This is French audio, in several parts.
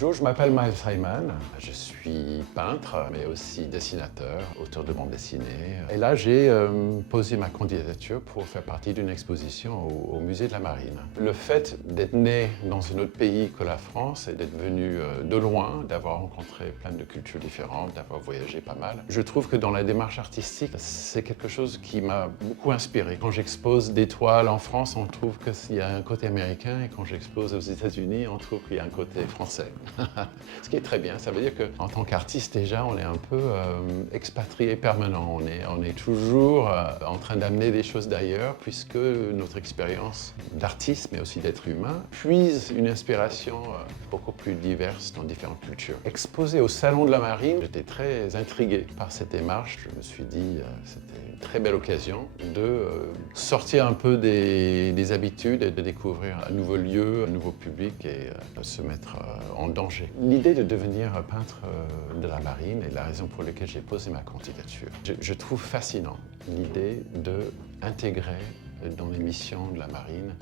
Bonjour, je m'appelle Miles Hyman. Je suis peintre, mais aussi dessinateur, auteur de bande dessinée. Et là, j'ai posé ma candidature pour faire partie d'une exposition au Musée de la Marine. Le fait d'être né dans un autre pays que la France et d'être venu de loin, d'avoir rencontré plein de cultures différentes, d'avoir voyagé pas mal, je trouve que dans la démarche artistique, c'est quelque chose qui m'a beaucoup inspiré. Quand j'expose des toiles en France, on trouve qu'il y a un côté américain, et quand j'expose aux États-Unis, on trouve qu'il y a un côté français. Ce qui est très bien, ça veut dire qu'en tant qu'artiste déjà, on est un peu expatrié permanent. On est toujours en train d'amener des choses d'ailleurs, puisque notre expérience d'artiste, mais aussi d'être humain, puise une inspiration beaucoup plus diverse dans différentes cultures. Exposé au Salon de la Marine, j'étais très intrigué par cette démarche. Je me suis dit, c'était une très belle occasion de sortir un peu des habitudes et de découvrir un nouveau lieu, un nouveau public et se mettre en danger. L'idée de devenir peintre de la marine est la raison pour laquelle j'ai posé ma candidature. Je trouve fascinant l'idée d'intégrer dans les missions de la marine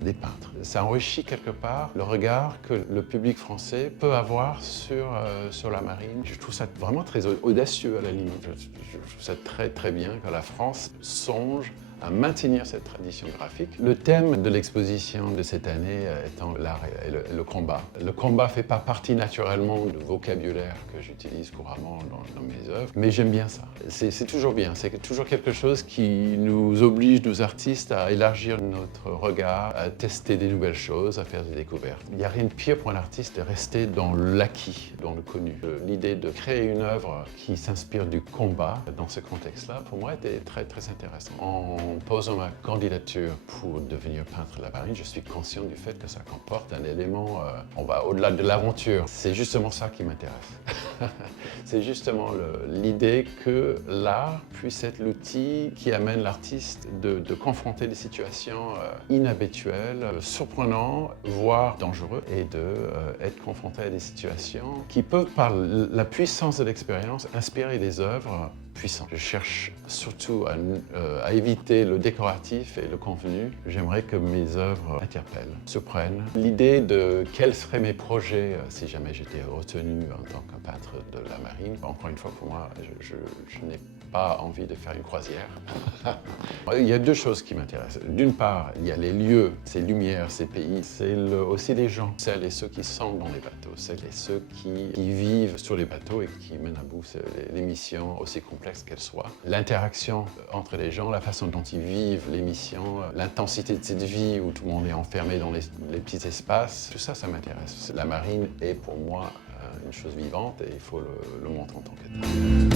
des peintres. Ça enrichit quelque part le regard que le public français peut avoir sur la marine. Je trouve ça vraiment très audacieux à la limite. Je trouve ça très très bien que la France songe à maintenir cette tradition graphique. Le thème de l'exposition de cette année étant l'art et le combat. Le combat ne fait pas partie naturellement du vocabulaire que j'utilise couramment dans mes œuvres, mais j'aime bien ça. C'est toujours bien, c'est toujours quelque chose qui nous oblige, nous artistes, à élargir notre regard, à tester des nouvelles choses, à faire des découvertes. Il n'y a rien de pire pour un artiste de rester dans l'acquis, dans le connu. L'idée de créer une œuvre qui s'inspire du combat dans ce contexte-là, pour moi, était très très intéressant. En posant ma candidature pour devenir peintre de la marine, je suis conscient du fait que ça comporte un élément, on va au-delà de l'aventure. C'est justement ça qui m'intéresse. C'est justement l'idée que l'art puisse être l'outil qui amène l'artiste de confronter des situations inhabituelles, surprenantes, voire dangereuses, et d'être confronté à des situations qui peuvent, par la puissance de l'expérience, inspirer des œuvres puissant. Je cherche surtout à éviter le décoratif et le convenu. J'aimerais que mes œuvres interpellent, surprennent. L'idée de quels seraient mes projets si jamais j'étais retenu en tant que peintre de la marine, encore une fois pour moi, je n'ai pas envie de faire une croisière. Il y a deux choses qui m'intéressent. D'une part, il y a les lieux, ces lumières, ces pays. C'est aussi les gens, celles et ceux qui sont dans les bateaux, celles et ceux qui vivent sur les bateaux et qui mènent à bout les missions aussi complexes qu'elles soient. L'interaction entre les gens, la façon dont ils vivent les missions, l'intensité de cette vie où tout le monde est enfermé dans les petits espaces, tout ça, ça m'intéresse. La marine est pour moi une chose vivante et il faut le montrer en tant que tel.